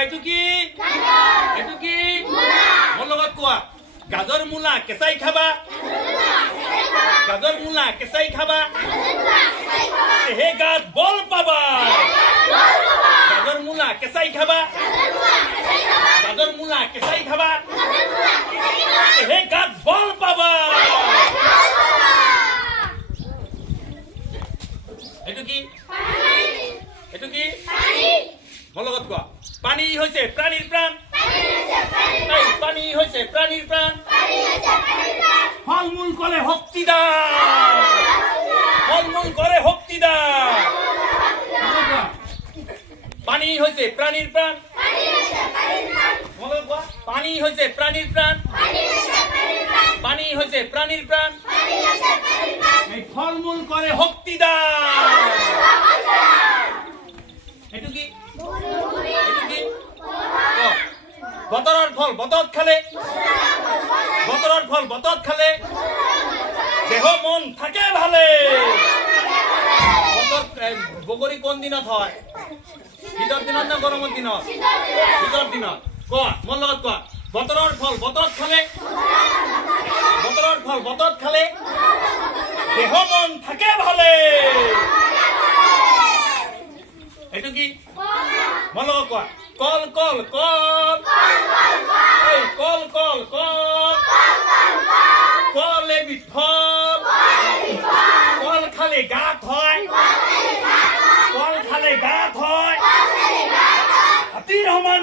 এইটো কি মোৰ লগত কোৱা গাজৰ মূলা কেঁচাই খাবা গাজৰ মূলা কেঁচাই খাবা হে গাত বল পাবা গাজৰ মূলা কেঁচাই খাবা গাজৰ মূলা কেঁচাই খাবা হে গাত বল পাবা এইটো কি মোৰ লগত কোৱা পানী হৈছে প্ৰাণীৰ প্ৰাণ পানী হৈছে প্ৰাণীৰ প্ৰাণ ফল মূল কৰে শক্তিদাৰ পানী হৈছে প্ৰাণীৰ প্ৰাণ পানী হৈছে প্ৰাণীৰ প্ৰাণ পানী হৈছে প্ৰাণীৰ প্ৰাণ ফল মূল কৰে শক্তিদাৰ এইটো কি বতৰৰ ফল বতৰত খালে দেহ মন থাকে ভালে বগৰী কোন দিনত হয় শীতৰ দিনত না গৰমৰ দিনত শীতৰ দিনত কোৱা মোৰ লগত কোৱা বতৰৰ ফল বতৰত খালে দেহ মন থাকে ভালে এইটো কি মোৰ লগত কোৱা কল কল কল কল কল কল কল এবিধ ফল কল খালে গাত হয় হাতীৰ সমান